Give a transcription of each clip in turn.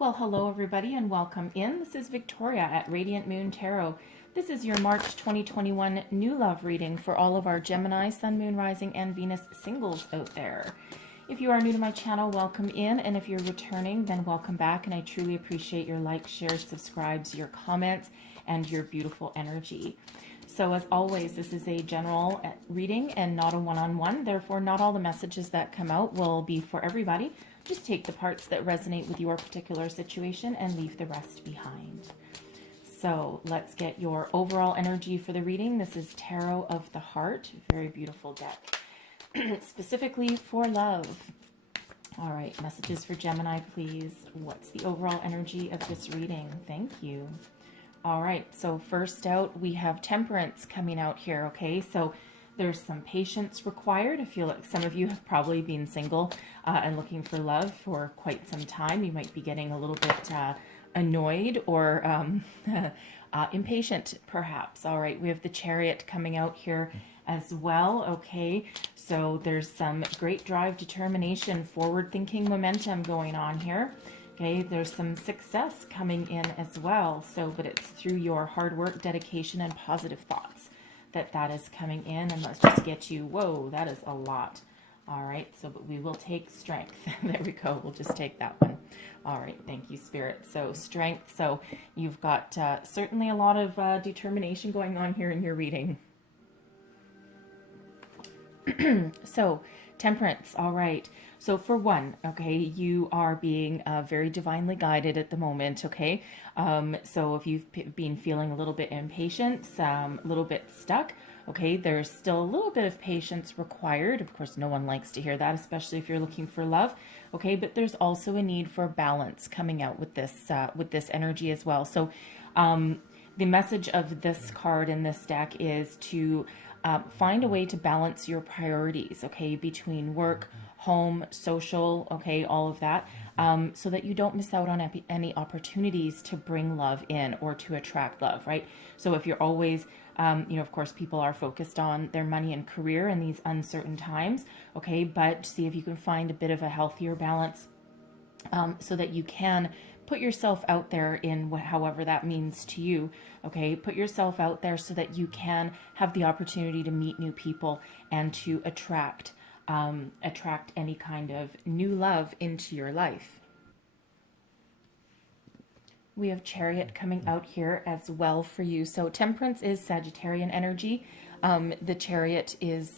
Well, hello everybody and welcome in. This is Victoria at Radiant Moon Tarot. This is your March 2021 new love reading for all of our Gemini, Sun, Moon, Rising, and Venus singles out there. If you are new to my channel, welcome in, and if you're returning, then welcome back, and I truly appreciate your likes, shares, subscribes, your comments, and your beautiful energy. So as always, this is a general reading and not a one-on-one. Therefore, not all the messages that come out will be for everybody. Just take the parts that resonate with your particular situation and leave the rest behind. So let's get your overall energy for the reading. This is Tarot of the Heart. Very beautiful deck. Specifically for love. All right, messages for Gemini, please. What's the overall energy of this reading? Thank you. All right, so first out, we have Temperance coming out here, okay? So there's some patience required. I feel like some of you have probably been single and looking for love for quite some time. You might be getting a little bit annoyed or impatient, perhaps. All right, we have the Chariot coming out here as well, okay? So there's some great drive, determination, forward-thinking momentum going on here. Okay, there's some success coming in as well. So, but it's through your hard work, dedication, and positive thoughts that is coming in. And let's just get you, whoa, that is a lot. All right, so, but we will take strength. There we go. We'll just take that one. All right, thank you, Spirit. So strength. So you've got certainly a lot of determination going on here in your reading. So Temperance. All right. So for one, okay, you are being very divinely guided at the moment, okay? So if you've been feeling a little bit impatient, a little bit stuck, okay, there's still a little bit of patience required. Of course, no one likes to hear that, especially if you're looking for love, okay? But there's also a need for balance coming out with this energy as well. So the message of this card in this deck is to find a way to balance your priorities, okay, between work, home, social, okay, all of that, so that you don't miss out on any opportunities to bring love in or to attract love, right? So if you're always, of course, people are focused on their money and career in these uncertain times, okay, but see if you can find a bit of a healthier balance so that you can put yourself out there in however that means to you, okay? Put yourself out there so that you can have the opportunity to meet new people and to attract any kind of new love into your life. We have Chariot coming out here as well for you. So Temperance is Sagittarian energy. The Chariot is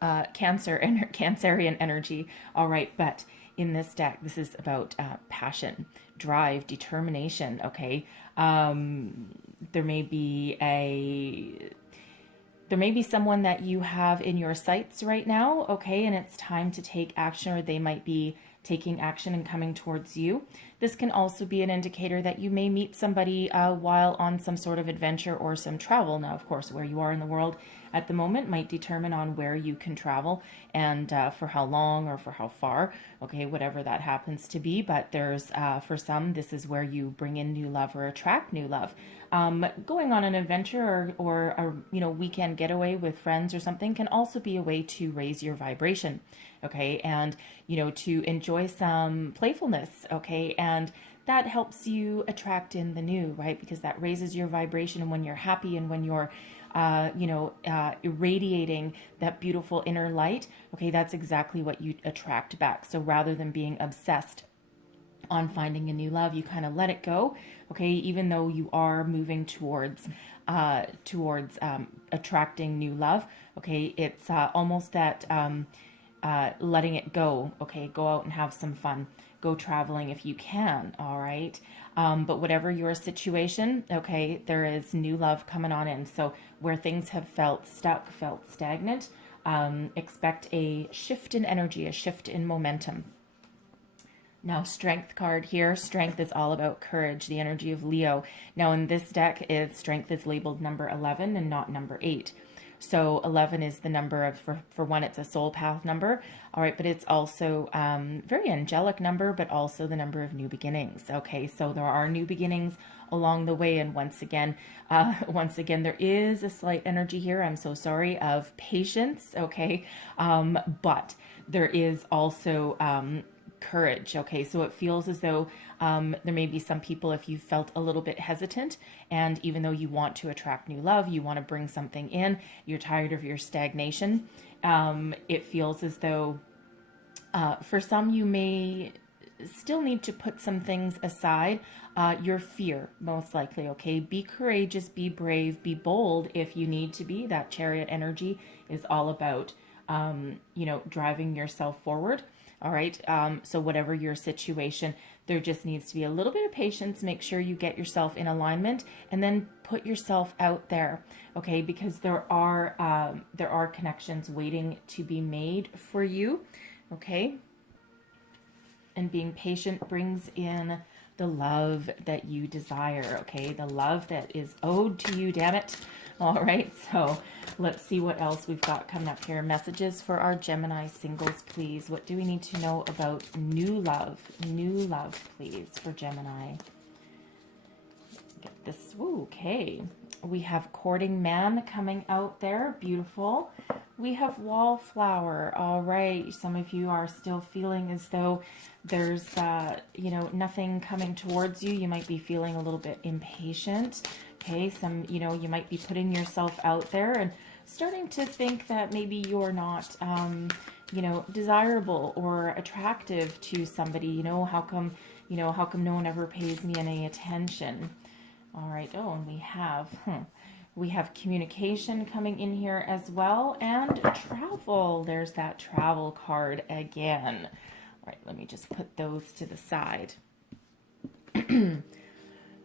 Cancerian energy. All right, but in this deck, this is about passion, drive, determination, okay? There may be someone that you have in your sights right now, okay, and it's time to take action, or they might be taking action and coming towards you. This can also be an indicator that you may meet somebody while on some sort of adventure or some travel. Now, of course, where you are in the world at the moment might determine on where you can travel and for how long or for how far, okay, whatever that happens to be. But there's, for some, this is where you bring in new love or attract new love. Going on an adventure or a weekend getaway with friends or something can also be a way to raise your vibration, okay, and to enjoy some playfulness, okay, and that helps you attract in the new, right, because that raises your vibration, and when you're happy and when you're irradiating that beautiful inner light, okay, that's exactly what you attract back. So rather than being obsessed on finding a new love, you kind of let it go, okay, even though you are moving towards attracting new love, okay, it's almost that letting it go, okay, go out and have some fun, go traveling if you can, all right, but whatever your situation, okay, there is new love coming on in. So where things have felt stuck, felt stagnant, expect a shift in energy, a shift in momentum. Now, Strength card here. Strength is all about courage, the energy of Leo. Now, in this deck, Strength is labeled number 11 and not number 8. So 11 is the number of, for one, it's a soul path number. All right, but it's also very angelic number, but also the number of new beginnings. Okay, so there are new beginnings along the way. And once again, there is a slight energy here, I'm so sorry, of patience. Okay, but there is also courage. Okay, so it feels as though there may be some people, if you felt a little bit hesitant, and even though you want to attract new love, you want to bring something in, you're tired of your stagnation. It feels as though for some, you may still need to put some things aside. Your fear, most likely, okay? Be courageous, be brave, be bold if you need to be. That Chariot energy is all about, driving yourself forward, all right? So whatever your situation, there just needs to be a little bit of patience. Make sure you get yourself in alignment and then put yourself out there, okay? Because there are connections waiting to be made for you, okay? And being patient brings in the love that you desire, okay? The love that is owed to you, damn it. All right, so let's see what else we've got coming up here. Messages for our Gemini singles, please. What do we need to know about new love? New love, please, for Gemini. Get this, ooh, okay. We have courting man coming out there, beautiful. We have wallflower, all right. Some of you are still feeling as though there's, nothing coming towards you. You might be feeling a little bit impatient, okay? You might be putting yourself out there and starting to think that maybe you're not, desirable or attractive to somebody. How come no one ever pays me any attention? All right, oh, and we have communication coming in here as well, and travel. There's that travel card again. All right, let me just put those to the side.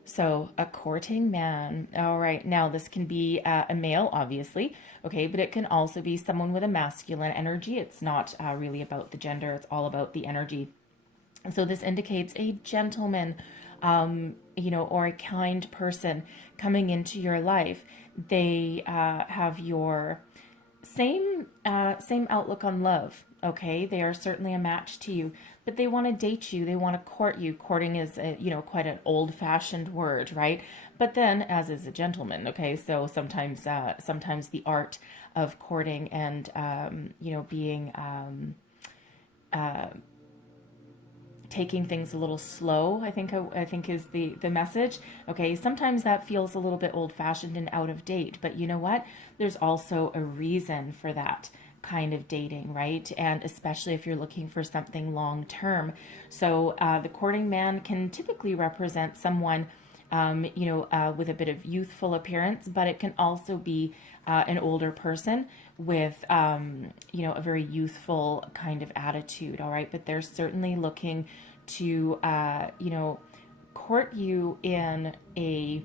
So, a courting man. All right, now this can be a male, obviously, okay, but it can also be someone with a masculine energy. It's not really about the gender, it's all about the energy. And so this indicates a gentleman, or a kind person coming into your life. They have your same outlook on love, okay? They are certainly a match to you, but they want to date you. They want to court you. Courting is, quite an old-fashioned word, right? But then, as is a gentleman, okay? So sometimes the art of courting and, being... taking things a little slow, I think is the message. Okay, sometimes that feels a little bit old-fashioned and out of date, but you know what? There's also a reason for that kind of dating, right? And especially if you're looking for something long-term. So the courting man can typically represent someone with a bit of youthful appearance, but it can also be an older person with, a very youthful kind of attitude, all right? But they're certainly looking to, court you in a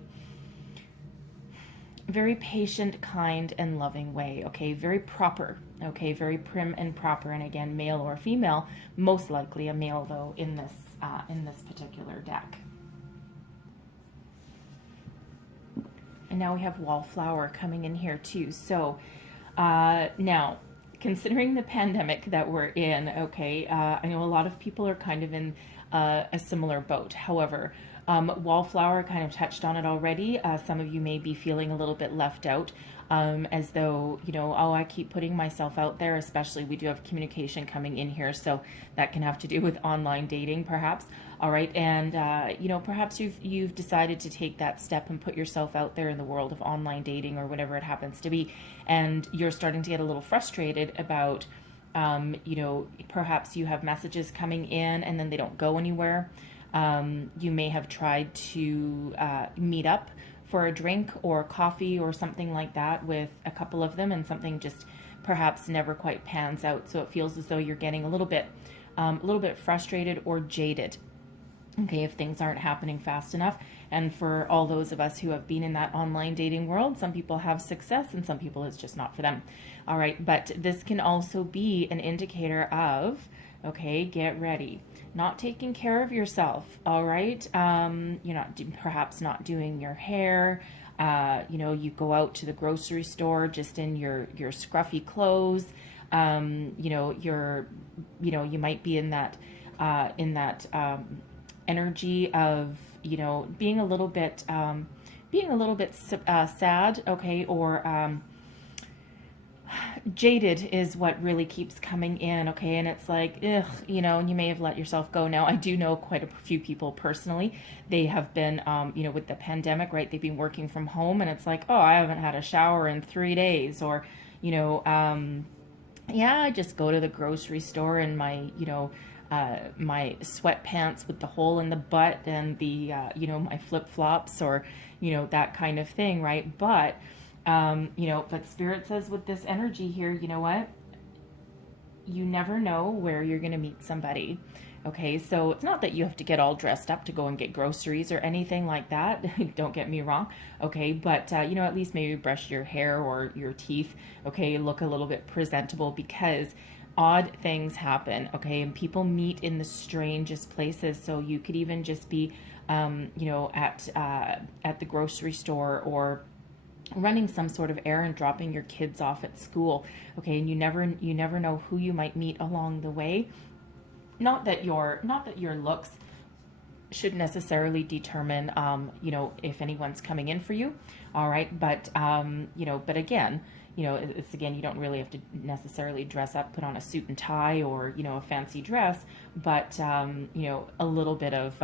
very patient, kind, and loving way, okay? Very proper, okay? Very prim and proper. And again, male or female, most likely a male, though, in this particular deck. And now we have wallflower coming in here too. So now, considering the pandemic that we're in, okay, I know a lot of people are kind of in a similar boat. However, wallflower kind of touched on it already. Some of you may be feeling a little bit left out, as though, I keep putting myself out there, especially we do have communication coming in here. So that can have to do with online dating, perhaps. All right. And, perhaps you've decided to take that step and put yourself out there in the world of online dating or whatever it happens to be. And you're starting to get a little frustrated about, perhaps you have messages coming in and then they don't go anywhere. You may have tried to meet up for a drink or coffee or something like that with a couple of them, and something just perhaps never quite pans out. So it feels as though you're getting a little bit frustrated or jaded. Okay, if things aren't happening fast enough. And for all those of us who have been in that online dating world, some people have success and some people it's just not for them. All right, but this can also be an indicator of, okay, get ready. Not taking care of yourself, all right? You're perhaps not doing your hair. You go out to the grocery store just in your scruffy clothes. You might be in that energy of, being a little bit sad, okay, or Jaded is what really keeps coming in, okay? And it's like, ugh, and you may have let yourself go. Now, I do know quite a few people personally. They have been, with the pandemic, right? They've been working from home, and it's like, oh, I haven't had a shower in 3 days, or, yeah, I just go to the grocery store in my, my sweatpants with the hole in the butt and the, my flip flops, or, that kind of thing, right? But but Spirit says with this energy here, you know what? You never know where you're going to meet somebody. Okay, so it's not that you have to get all dressed up to go and get groceries or anything like that. Don't get me wrong. Okay, but, at least maybe brush your hair or your teeth. Okay, look a little bit presentable, because odd things happen. Okay, and people meet in the strangest places. So you could even just be, at the grocery store, or running some sort of errand, dropping your kids off at school. Okay, and you never know who you might meet along the way. Not that your looks should necessarily determine if anyone's coming in for you. All right, but but again, you don't really have to necessarily dress up, put on a suit and tie, or a fancy dress, but a little bit of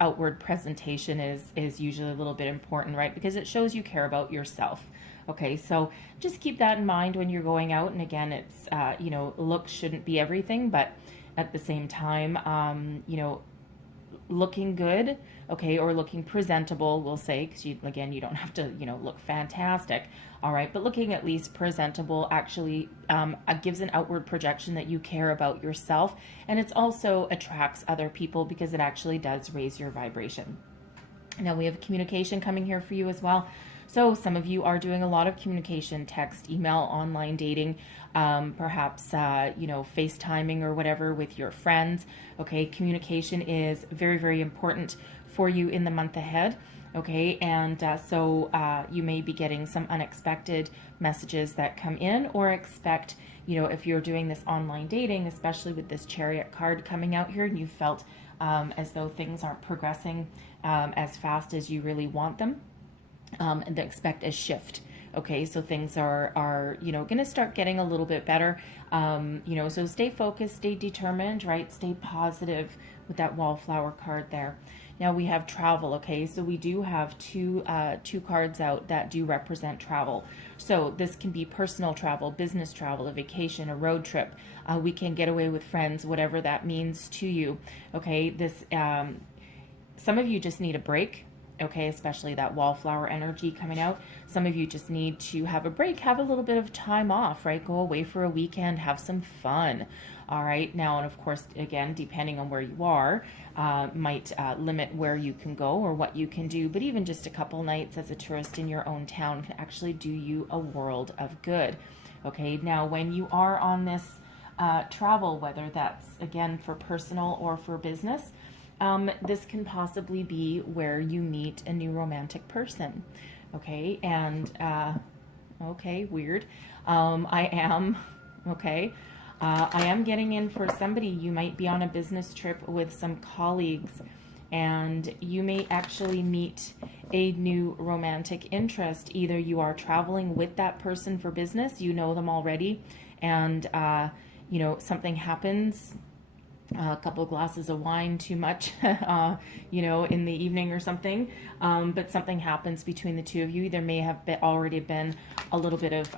outward presentation is usually a little bit important, right? Because it shows you care about yourself. Okay, so just keep that in mind when you're going out. And again, it's, looks shouldn't be everything, but at the same time, looking good, okay, or looking presentable, we'll say, because you don't have to, look fantastic, all right, but looking at least presentable actually gives an outward projection that you care about yourself, and it also attracts other people, because it actually does raise your vibration. Now we have communication coming here for you as well. So some of you are doing a lot of communication, text, email, online dating, perhaps, FaceTiming or whatever with your friends. Okay, communication is very, very important for you in the month ahead. Okay, and so you may be getting some unexpected messages that come in, or expect, if you're doing this online dating, especially with this Chariot card coming out here, and you felt as though things aren't progressing as fast as you really want them. And expect a shift. Okay, so things are going to start getting a little bit better. So stay focused, stay determined, right? Stay positive with that wallflower card there. Now we have travel. Okay, so we do have two cards out that do represent travel. So this can be personal travel, business travel, a vacation, a road trip. We can get away with friends, whatever that means to you. Okay, this some of you just need a break. Okay, especially that wallflower energy coming out. Some of you just need to have a break, have a little bit of time off, right? Go away for a weekend, have some fun. All right, now, and of course, again, depending on where you are, might limit where you can go or what you can do, but even just a couple nights as a tourist in your own town can actually do you a world of good. Okay, now when you are on this travel, whether that's, again, for personal or for business, this can possibly be where you meet a new romantic person. Okay, and okay, weird. I am getting in for somebody. You might be on a business trip with some colleagues, and you may actually meet a new romantic interest. Either you are traveling with that person for business, you know them already, and something happens. A couple of glasses of wine too much, in the evening or something. But something happens between the two of you. There may have already been a little bit of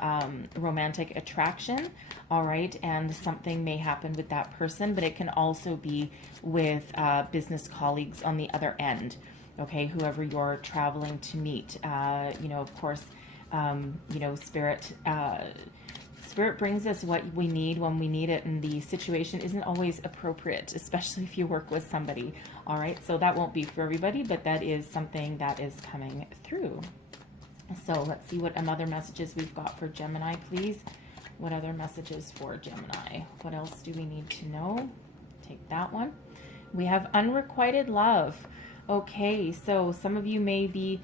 romantic attraction, all right? And something may happen with that person, but it can also be with business colleagues on the other end, okay? Whoever you're traveling to meet. Of course, Spirit brings us what we need when we need it, and the situation isn't always appropriate, especially if you work with somebody. All right, so that won't be for everybody, but that is something that is coming through. So let's see what other messages we've got for Gemini, please. What other messages for Gemini? What else do we need to know? Take that one. We have unrequited love. Okay, so some of you may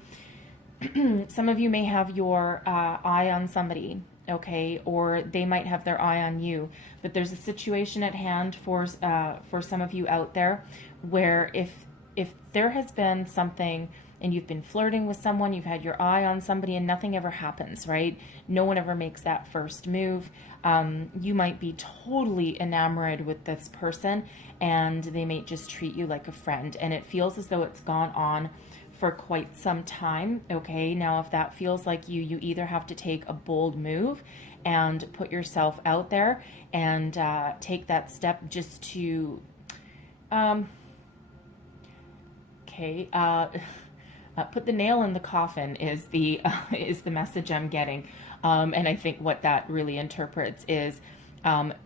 have your eye on somebody. Okay, or they might have their eye on you, but there's a situation at hand for some of you out there where if if there has been something and you've been flirting with someone, you've had your eye on somebody and nothing ever happens, right? No one ever makes that first move. You might be totally enamored with this person and they may just treat you like a friend, and it feels as though it's gone on for quite some time. Okay, now if that feels like you either have to take a bold move and put yourself out there and take that step just to put the nail in the coffin is the is the message I'm getting, and I think what that really interprets is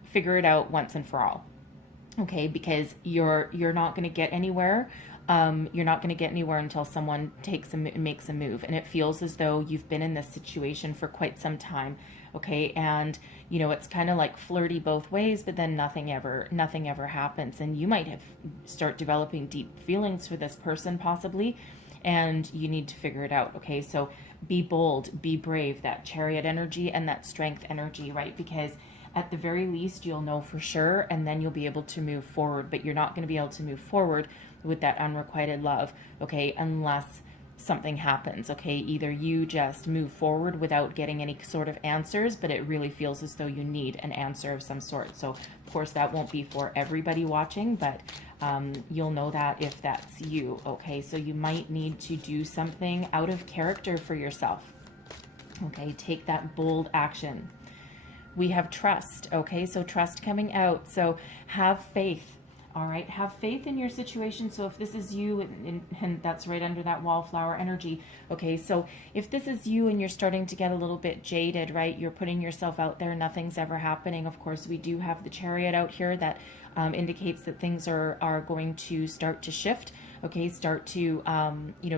figure it out once and for all. Okay, because you're not going to get anywhere. You're not going to get anywhere until someone makes a move, and it feels as though you've been in this situation for quite some time. Okay, and it's kind of like flirty both ways, but then nothing ever happens, and you might start developing deep feelings for this person possibly, and you need to figure it out. Okay, so be bold, be brave, that Chariot energy and that Strength energy, right? Because at the very least you'll know for sure, and then you'll be able to move forward, but you're not going to be able to move forward with that unrequited love, okay, unless something happens. Okay, either you just move forward without getting any sort of answers, but it really feels as though you need an answer of some sort. So of course that won't be for everybody watching, but you'll know that if that's you. Okay, so you might need to do something out of character for yourself. Okay, take that bold action. We have trust. Okay, so trust coming out. So have faith. All right, have faith in your situation. So if this is you, and that's right under that wallflower energy. Okay, so if this is you and you're starting to get a little bit jaded, right? You're putting yourself out there, nothing's ever happening. Of course, we do have the Chariot out here that indicates that things are going to start to shift. Okay, start to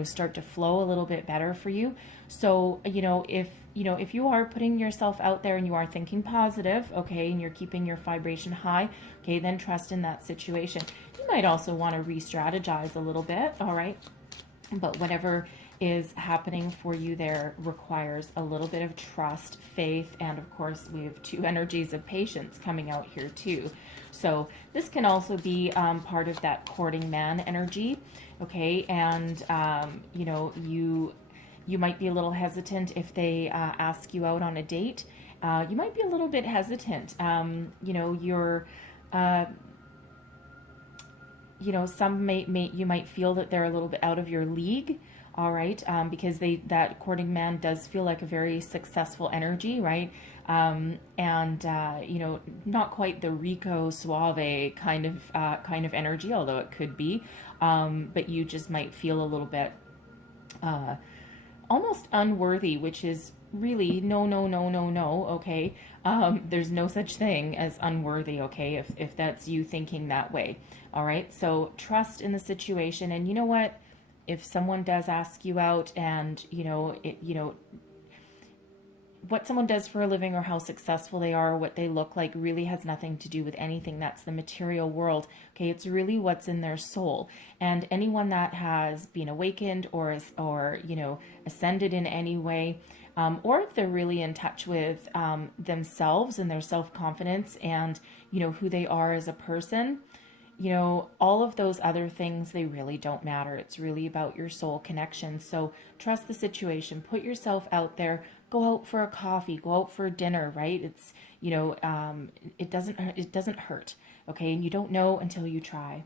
start to flow a little bit better for you. So if you are putting yourself out there and you are thinking positive, okay, and you're keeping your vibration high, okay, then trust in that situation. You might also want to re-strategize a little bit, all right? But whatever is happening for you there requires a little bit of trust, faith, and of course we have two energies of patience coming out here too. So this can also be part of that courting man energy, okay? And you might be a little hesitant if they ask you out on a date. You might be a little bit hesitant. Some you might feel that they're a little bit out of your league, all right, because that courting man does feel like a very successful energy, right? Not quite the Rico Suave kind of energy, although it could be, but you just might feel a little bit almost unworthy, which is really no, okay? There's no such thing as unworthy, okay, if that's you thinking that way, all right? So trust in the situation, and you know what? If someone does ask you out and, what someone does for a living or how successful they are or what they look like really has nothing to do with anything. That's the material world. Okay, it's really what's in their soul. And anyone that has been awakened or ascended in any way, or if they're really in touch with themselves and their self-confidence and who they are as a person, all of those other things, they really don't matter. It's really about your soul connection. So trust the situation, put yourself out there, go out for a coffee, go out for dinner, right? It's, it doesn't hurt. Okay. And you don't know until you try.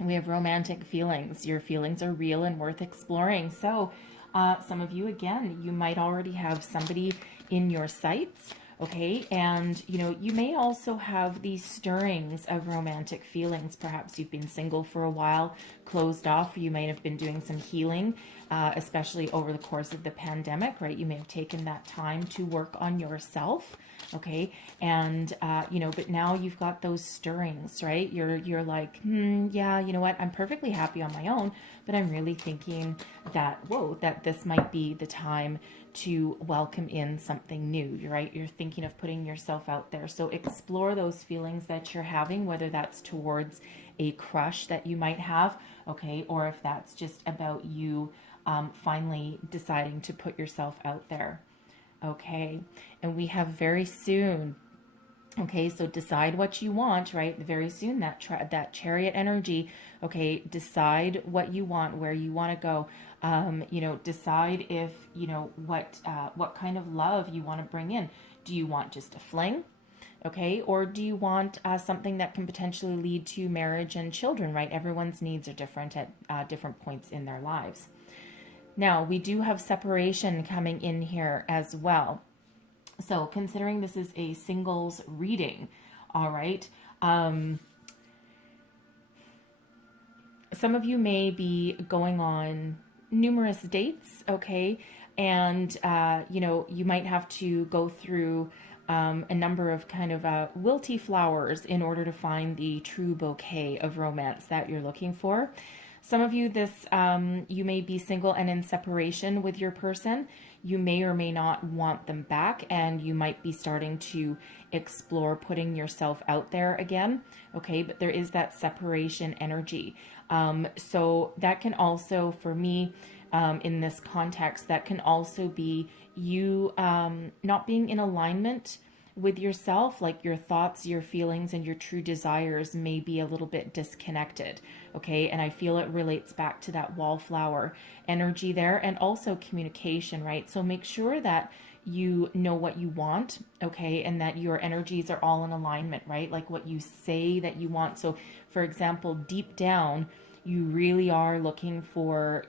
We have romantic feelings. Your feelings are real and worth exploring. So some of you, again, you might already have somebody in your sights. Okay, and you may also have these stirrings of romantic feelings. Perhaps you've been single for a while, closed off. You may have been doing some healing, especially over the course of the pandemic, right? You may have taken that time to work on yourself, okay? And but now you've got those stirrings, right? You're like, yeah, you know what? I'm perfectly happy on my own, but I'm really thinking that that this might be the time to welcome in something new, right? You're thinking of putting yourself out there. So explore those feelings that you're having, whether that's towards a crush that you might have, okay, or if that's just about you finally deciding to put yourself out there, okay? And we have very soon, Okay, so decide what you want, right? Very soon, that Chariot energy. Okay, decide what you want, where you want to go. Decide if what kind of love you want to bring in. Do you want just a fling? Okay, or do you want something that can potentially lead to marriage and children, right? Everyone's needs are different at different points in their lives. Now, we do have separation coming in here as well. So, considering this is a singles reading, all right, some of you may be going on numerous dates, okay, and you might have to go through a number of kind of wilty flowers in order to find the true bouquet of romance that you're looking for. Some of you, you may be single and in separation with your person. You may or may not want them back, and you might be starting to explore putting yourself out there again. Okay, but there is that separation energy. So that can also, for me, in this context, that can also be you not being in alignment with yourself, like your thoughts, your feelings, and your true desires may be a little bit disconnected. Okay, and I feel it relates back to that wallflower energy there, and also communication, right? So make sure that you know what you want, okay, and that your energies are all in alignment, right? Like what you say that you want. So, for example, deep down, you really are looking for,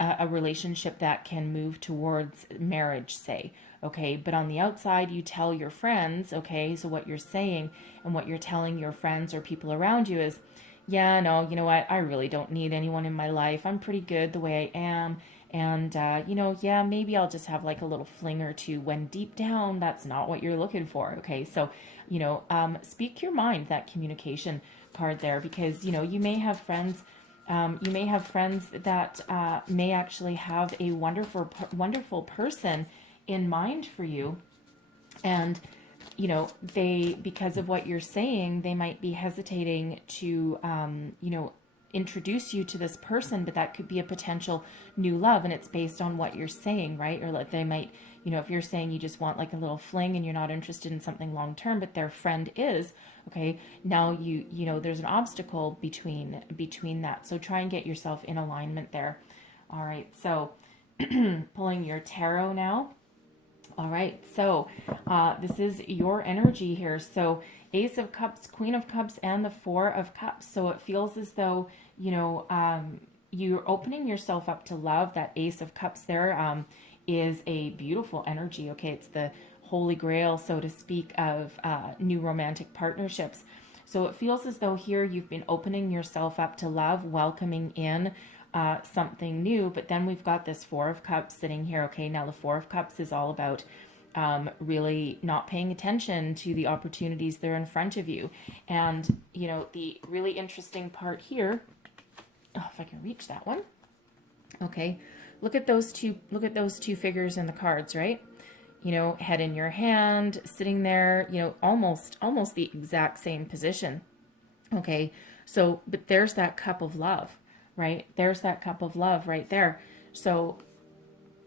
a relationship that can move towards marriage, say, okay, but on the outside you tell your friends, okay, so what you're saying and what you're telling your friends or people around you is, yeah, no, you know what, I really don't need anyone in my life, I'm pretty good the way I am, and yeah, maybe I'll just have like a little fling or two, when deep down that's not what you're looking for. Okay, so speak your mind, that communication card there, because you may have friends that may actually have a wonderful person in mind for you, and they, because of what you're saying, they might be hesitating to introduce you to this person, but that could be a potential new love, and it's based on what you're saying, right? Or like they might, if you're saying you just want like a little fling and you're not interested in something long term, but their friend is, okay, now there's an obstacle between that. So try and get yourself in alignment there. All right, so pulling your tarot now. All right, so this is your energy here. So Ace of Cups, Queen of Cups, and the Four of Cups. So it feels as though, you're opening yourself up to love. That Ace of Cups there is a beautiful energy. Okay, it's the holy grail, so to speak, of new romantic partnerships. So it feels as though here you've been opening yourself up to love, welcoming in something new, but then we've got this Four of Cups sitting here. Okay, now the Four of Cups is all about really not paying attention to the opportunities that are in front of you. And the really interesting part here, if I can reach that one. Okay, look at those two figures in the cards, right? Head in your hand, sitting there, almost the exact same position. Okay, so but there's that cup of love, right? There's that cup of love right there. So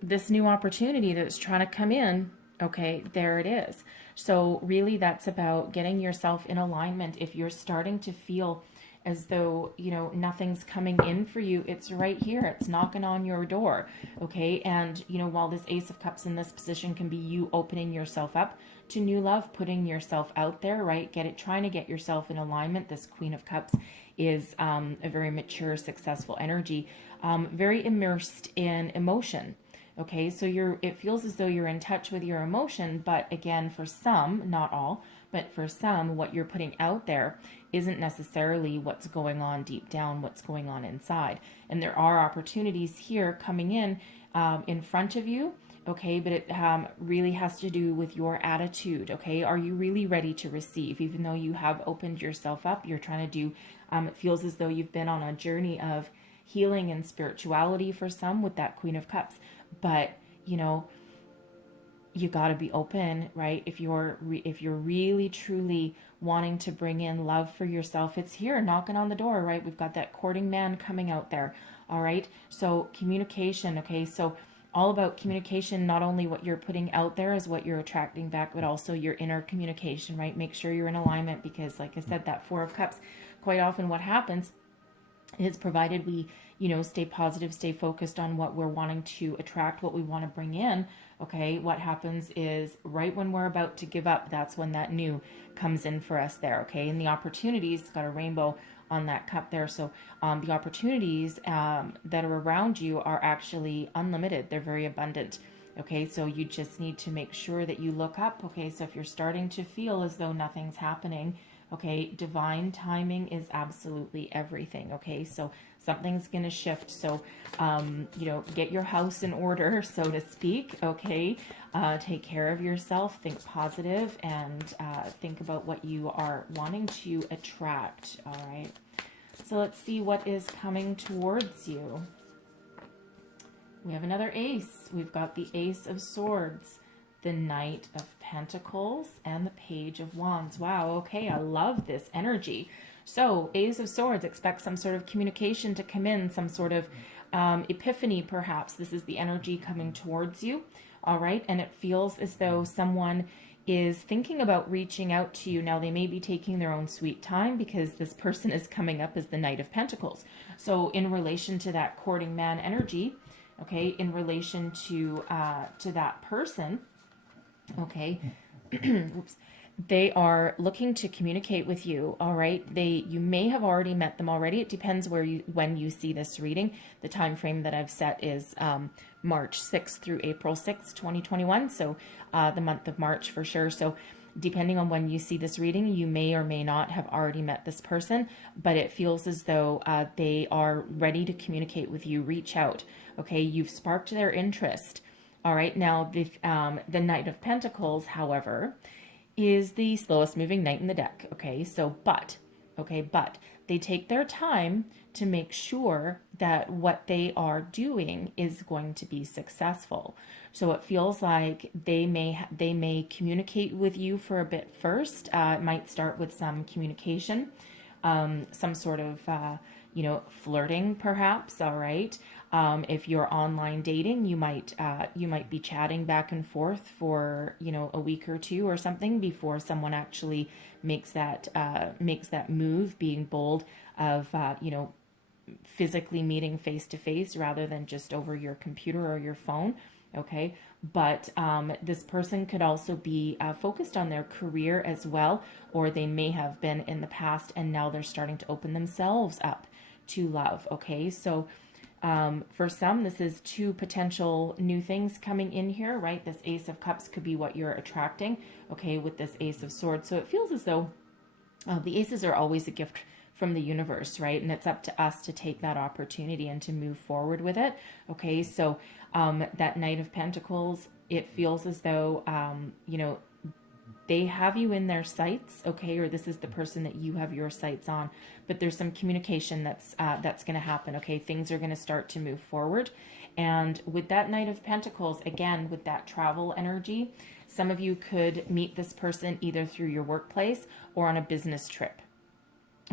this new opportunity that's trying to come in, okay, there it is. So really that's about getting yourself in alignment. If you're starting to feel as though, nothing's coming in for you, it's right here. It's knocking on your door, okay? And, while this Ace of Cups in this position can be you opening yourself up to new love, putting yourself out there, right? Trying to get yourself in alignment. This Queen of Cups is a very mature, successful energy, very immersed in emotion. Okay, so it feels as though you're in touch with your emotion, but again, for some, not all, but for some, what you're putting out there isn't necessarily what's going on deep down, what's going on inside. And there are opportunities here coming in front of you, okay, but it really has to do with your attitude, okay? Are you really ready to receive? Even though you have opened yourself up, you're trying to do, it feels as though you've been on a journey of healing and spirituality for some with that Queen of Cups. But, you got to be open, right? If you're really truly wanting to bring in love for yourself, it's here knocking on the door, right? We've got that courting man coming out there. All right. So communication. Okay. So all about communication. Not only what you're putting out there is what you're attracting back, but also your inner communication, right? Make sure you're in alignment, because like I said, that Four of Cups, quite often what happens is, provided we, stay positive, stay focused on what we're wanting to attract, what we want to bring in, okay, what happens is right when we're about to give up, that's when that new comes in for us there, okay? And the opportunities, got a rainbow on that cup there. So the opportunities that are around you are actually unlimited. They're very abundant. Okay, so you just need to make sure that you look up. Okay, so if you're starting to feel as though nothing's happening, okay, divine timing is absolutely everything. Okay, so something's going to shift. So, get your house in order, so to speak. Okay, take care of yourself, think positive, and think about what you are wanting to attract. All right, so let's see what is coming towards you. We have another ace. We've got the Ace of Swords, the Knight of Pentacles, and the Page of Wands. Wow, okay, I love this energy. So, Ace of Swords, expect some sort of communication to come in, some sort of epiphany, perhaps. This is the energy coming towards you, all right? And it feels as though someone is thinking about reaching out to you. Now, they may be taking their own sweet time, because this person is coming up as the Knight of Pentacles. So, in relation to that courting man energy, okay, in relation to that person, okay, oops, they are looking to communicate with you, all right? You may have already met them already. It depends when you see this reading. The time frame that I've set is March 6th through April 6th, 2021, so the month of March for sure. So depending on when you see this reading, you may or may not have already met this person, but it feels as though they are ready to communicate with you. Reach out, okay? You've sparked their interest, all right? Now, the Knight of Pentacles, however, is the slowest moving knight in the deck, okay? So, but they take their time to make sure that what they are doing is going to be successful. So it feels like they may communicate with you for a bit first. It might start with some communication, some sort of flirting, perhaps. All right. If you're online dating, you might be chatting back and forth for a week or two or something before someone actually makes that move, being bold of physically meeting face to face rather than just over your computer or your phone. Okay, but this person could also be focused on their career as well, or they may have been in the past and now they're starting to open themselves up to love. Okay, so for some, this is two potential new things coming in here, right? This Ace of Cups could be what you're attracting, okay, with this Ace of Swords. So it feels as though the aces are always a gift from the universe, right? And it's up to us to take that opportunity and to move forward with it. Okay, so that Knight of Pentacles, it feels as though, they have you in their sights, okay, or this is the person that you have your sights on, but there's some communication that's going to happen, okay? Things are going to start to move forward. And with that Knight of Pentacles, again, with that travel energy, some of you could meet this person either through your workplace or on a business trip.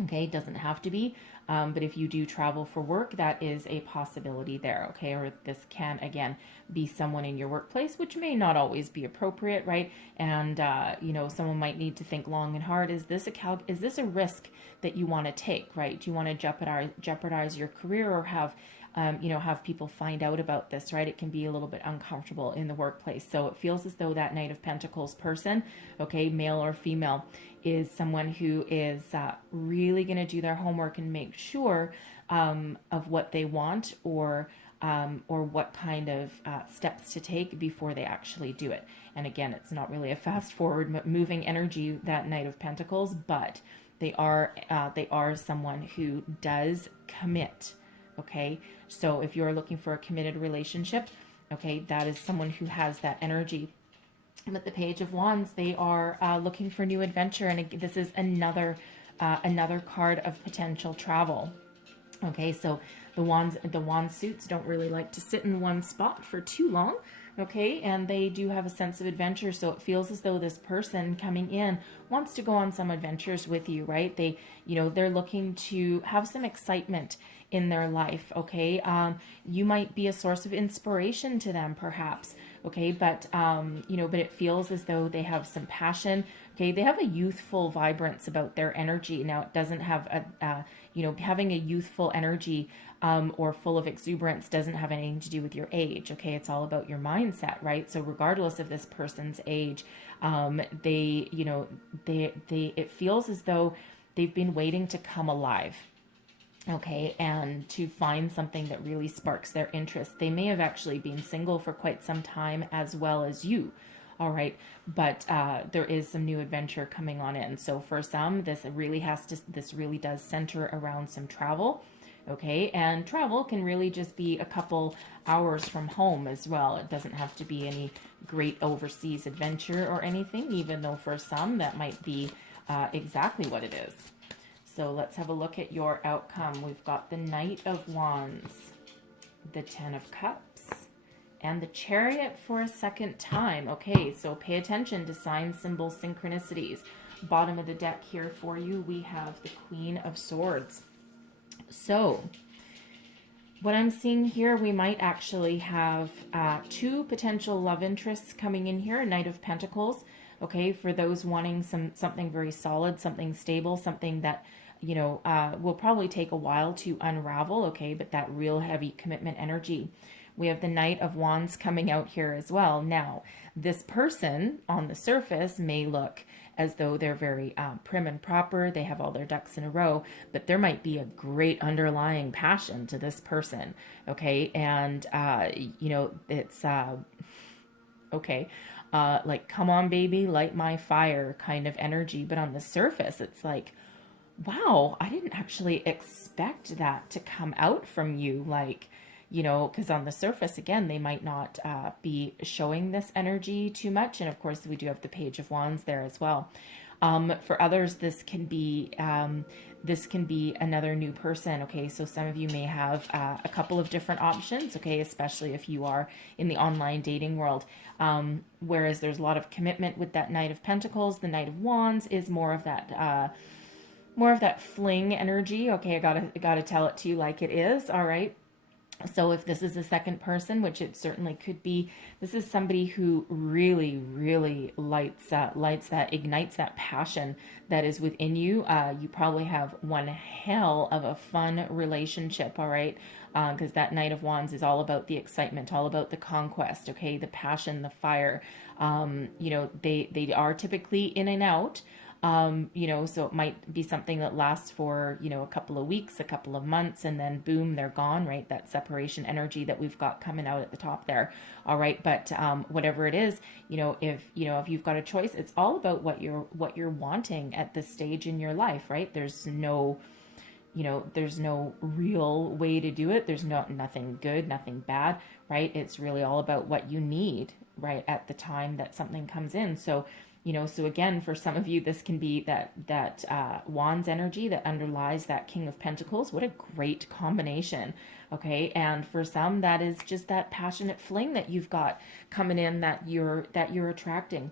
Okay, it doesn't have to be, but if you do travel for work, that is a possibility there, okay? Or this can, again, be someone in your workplace, which may not always be appropriate, right? And, someone might need to think long and hard. Is this a risk that you want to take, right? Do you want to jeopardize your career or have people find out about this, right? It can be a little bit uncomfortable in the workplace. So it feels as though that Knight of Pentacles person, okay, male or female, is someone who is really going to do their homework and make sure of what they want or what kind of steps to take before they actually do it. And again, it's not really a fast forward moving energy, that Knight of Pentacles, but they are someone who does commit. Okay, so if you're looking for a committed relationship, okay, that is someone who has that energy. With the Page of Wands, they are looking for new adventure, and this is another card of potential travel. Okay, so the wand suits don't really like to sit in one spot for too long. Okay, and they do have a sense of adventure, so it feels as though this person coming in wants to go on some adventures with you, right? They, they're looking to have some excitement in their life. Okay, you might be a source of inspiration to them, perhaps. Okay, but but it feels as though they have some passion. Okay, they have a youthful vibrance about their energy. Now, it doesn't have having a youthful energy or full of exuberance doesn't have anything to do with your age. Okay, it's all about your mindset, right? So regardless of this person's age, it feels as though they've been waiting to come alive. Okay, and to find something that really sparks their interest. They may have actually been single for quite some time as well as you. All right, but there is some new adventure coming on in. So for some, this really does center around some travel. Okay, and travel can really just be a couple hours from home as well. It doesn't have to be any great overseas adventure or anything, even though for some that might be exactly what it is. So let's have a look at your outcome. We've got the Knight of Wands, the Ten of Cups, and the Chariot for a second time. Okay, so pay attention to signs, symbols, synchronicities. Bottom of the deck here for you, we have the Queen of Swords. So what I'm seeing here, we might actually have two potential love interests coming in here. Knight of Pentacles. Okay, for those wanting something very solid, something stable, something that will probably take a while to unravel, okay, but that real heavy commitment energy. We have the Knight of Wands coming out here as well. Now, this person on the surface may look as though they're very prim and proper, they have all their ducks in a row, but there might be a great underlying passion to this person, okay, and, it's, okay, like, come on, baby, light my fire kind of energy, but on the surface, it's like, wow, I didn't actually expect that to come out from you. Like, because on the surface, again, they might not be showing this energy too much. And of course, we do have the Page of Wands there as well. For others, this can be another new person. Okay, so some of you may have a couple of different options. Okay, especially if you are in the online dating world. Whereas there's a lot of commitment with that Knight of Pentacles, the Knight of Wands is more of that fling energy. Okay, I gotta tell it to you like it is. All right. So if this is a second person, which it certainly could be, this is somebody who really, really ignites that passion that is within you. You probably have one hell of a fun relationship, all right? Because that Knight of Wands is all about the excitement, all about the conquest, okay? The passion, the fire. They are typically in and out. So it might be something that lasts for, a couple of weeks, a couple of months, and then boom, they're gone, right? That separation energy that we've got coming out at the top there. All right. But, whatever it is, if you've got a choice, it's all about what you're wanting at this stage in your life, right? There's no real way to do it. There's nothing good, nothing bad, right? It's really all about what you need, right? At the time that something comes in. So, so again, for some of you, this can be that Wands energy that underlies that King of Pentacles. What a great combination, okay? And for some, that is just that passionate fling that you've got coming in that you're attracting.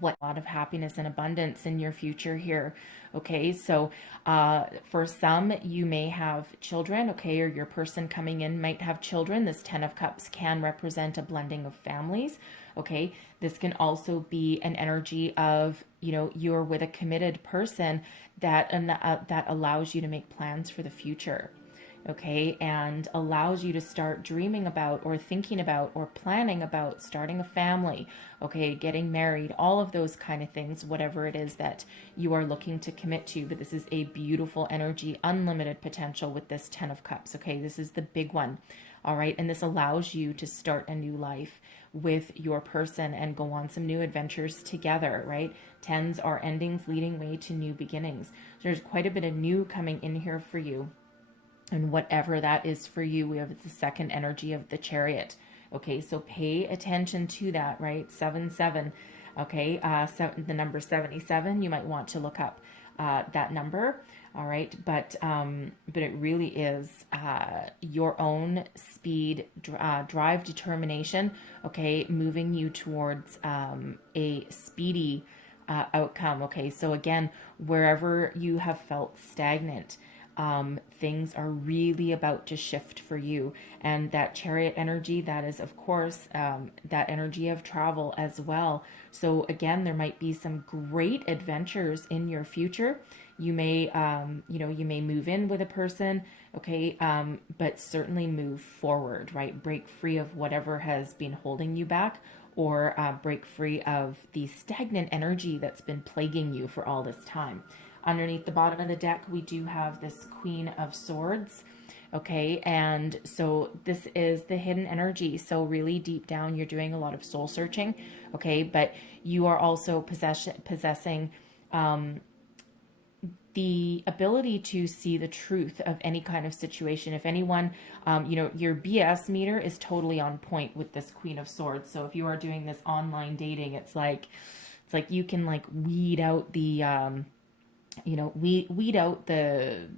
What a lot of happiness and abundance in your future here. Okay, so for some, you may have children, okay, or your person coming in might have children. This Ten of Cups can represent a blending of families. Okay, this can also be an energy of, you're with a committed person that allows you to make plans for the future. Okay, and allows you to start dreaming about or thinking about or planning about starting a family, okay, getting married, all of those kind of things, whatever it is that you are looking to commit to. But this is a beautiful energy, unlimited potential with this Ten of Cups, okay? This is the big one, all right? And this allows you to start a new life with your person and go on some new adventures together, right? Tens are endings leading way to new beginnings. So there's quite a bit of new coming in here for you. And whatever that is for you, we have the second energy of the Chariot. Okay, so pay attention to that, right? 7-7. Okay, the number 77, you might want to look up that number. All right, but it really is your own speed, drive, determination, okay, moving you towards a speedy outcome. Okay, so again, wherever you have felt stagnant, things are really about to shift for you. And that Chariot energy, that is, of course, that energy of travel as well. So again, there might be some great adventures in your future. You may, you may move in with a person, okay, but certainly move forward, right? Break free of whatever has been holding you back, or break free of the stagnant energy that's been plaguing you for all this time. Underneath the bottom of the deck, we do have this Queen of Swords. Okay, and so this is the hidden energy. So really deep down, you're doing a lot of soul searching. Okay, but you are also possessing the ability to see the truth of any kind of situation. If anyone, your BS meter is totally on point with this Queen of Swords. So if you are doing this online dating, it's like you can like weed out the weed out the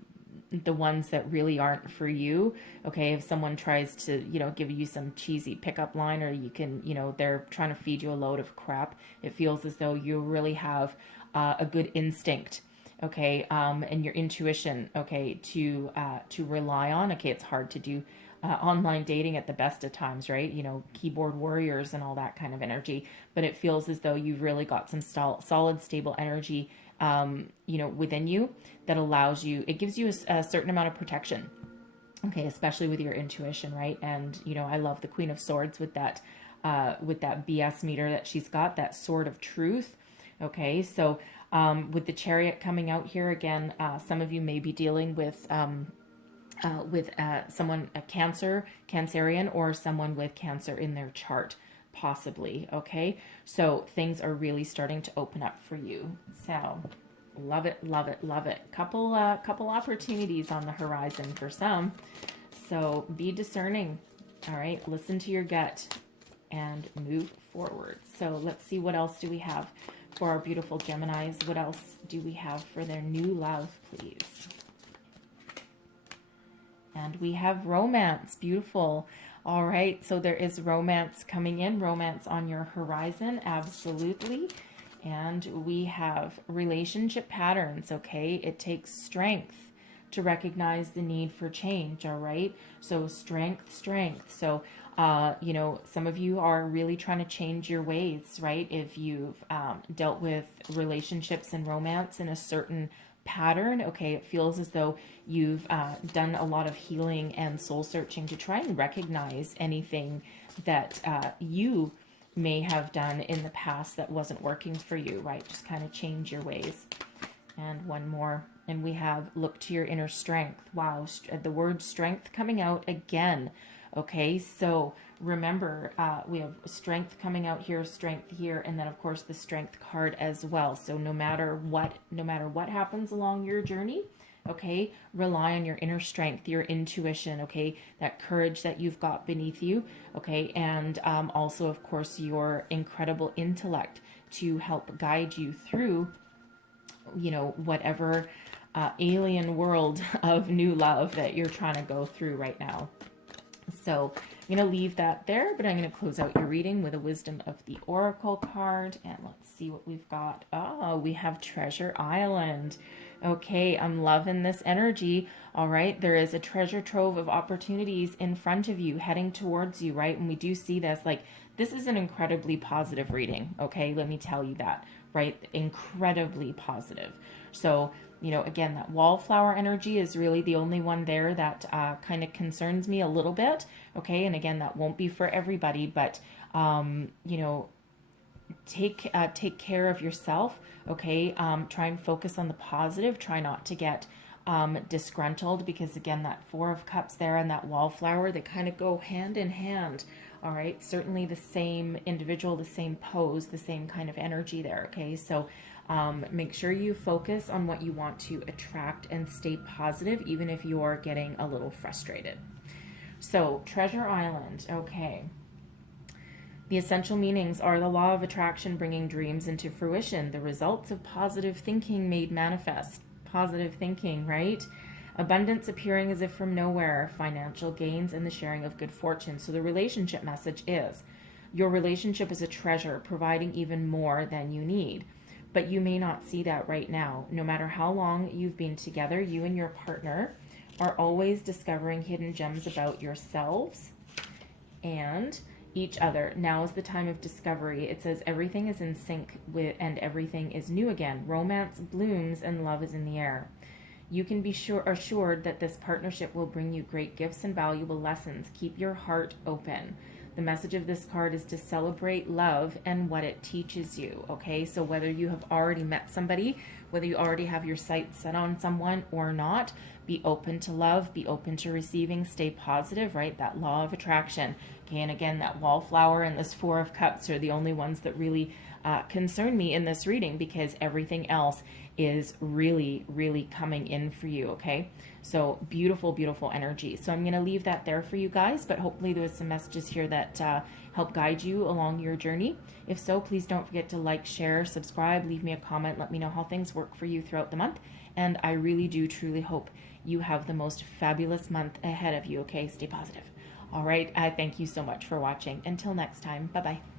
ones that really aren't for you. Okay, if someone tries to give you some cheesy pickup line, or you can they're trying to feed you a load of crap, it feels as though you really have a good instinct, okay, and your intuition, okay, to rely on. Okay, it's hard to do online dating at the best of times, right? Keyboard warriors and all that kind of energy, but it feels as though you've really got some solid, stable energy within you that allows you, it gives you a certain amount of protection, okay, especially with your intuition, right? And I love the Queen of Swords with that BS meter that she's got, that sword of truth. Okay, so with the Chariot coming out here again, some of you may be dealing with someone, a Cancerian, or someone with Cancer in their chart, possibly. Okay, so things are really starting to open up for you. So love it, love it, love it. Couple opportunities on the horizon for some. So be discerning. All right, listen to your gut and move forward. So let's see, what else do we have for our beautiful Geminis? What else do we have for their new love, please? And we have romance. Beautiful. All right, so there is romance coming in, romance on your horizon, absolutely. And we have relationship patterns, okay? It takes strength to recognize the need for change, all right? So strength. So, some of you are really trying to change your ways, right? If you've dealt with relationships and romance in a certain pattern, okay, it feels as though you've done a lot of healing and soul searching to try and recognize anything that you may have done in the past that wasn't working for you, right? Just kind of change your ways. And one more, and we have look to your inner strength. Wow, the word strength coming out again. Okay, so remember, we have strength coming out here, strength here, and then of course the strength card as well. So no matter what happens along your journey, okay, rely on your inner strength, your intuition, okay, that courage that you've got beneath you, okay, and also of course your incredible intellect to help guide you through, whatever alien world of new love that you're trying to go through right now. So I'm going to leave that there, but I'm going to close out your reading with a Wisdom of the Oracle card. And let's see what we've got. Oh, we have Treasure Island. Okay, I'm loving this energy. All right, there is a treasure trove of opportunities in front of you, heading towards you, right? And we do see this, this is an incredibly positive reading, okay? Let me tell you that, right? Incredibly positive. So, again, that wallflower energy is really the only one there that kind of concerns me a little bit, okay? And again, that won't be for everybody, but, take care of yourself, okay? Try and focus on the positive. Try not to get disgruntled, because, again, that Four of Cups there and that wallflower, they kind of go hand in hand, all right? Certainly the same individual, the same pose, the same kind of energy there, okay? So make sure you focus on what you want to attract and stay positive, even if you're getting a little frustrated. So Treasure Island, okay. The essential meanings are the law of attraction bringing dreams into fruition, the results of positive thinking made manifest, positive thinking, right? Abundance appearing as if from nowhere, financial gains, and the sharing of good fortune. So the relationship message is your relationship is a treasure, providing even more than you need. But you may not see that right now. No matter how long you've been together, you and your partner are always discovering hidden gems about yourselves and each other. Now is the time of discovery. It says everything is in sync with, and everything is new again. Romance blooms and love is in the air. You can be assured that this partnership will bring you great gifts and valuable lessons. Keep your heart open. The message of this card is to celebrate love and what it teaches you, okay? So whether you have already met somebody, whether you already have your sights set on someone or not, be open to love, be open to receiving, stay positive, right? That law of attraction. Okay, and again, that wallflower and this Four of Cups are the only ones that really concern me in this reading, because everything else is really, really coming in for you, okay? So beautiful, beautiful energy. So I'm going to leave that there for you guys, but hopefully there was some messages here that help guide you along your journey. If so, please don't forget to like, share, subscribe, leave me a comment, let me know how things work for you throughout the month. And I really do truly hope you have the most fabulous month ahead of you, okay? Stay positive. All right, thank you so much for watching. Until next time, bye-bye.